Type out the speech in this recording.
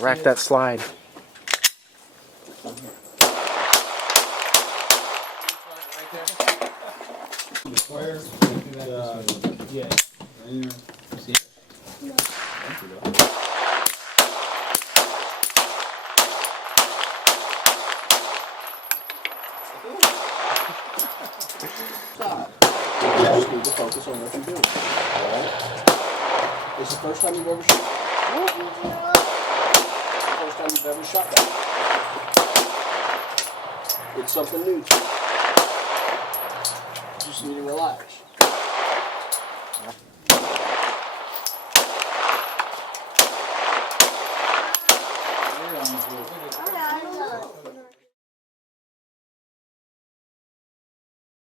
Rack that slide. Yeah. You just need to focus on what you're doing. Alright? It's the first time you've ever shot. The first time you've ever shot that. It's something new to you. You just need to relax.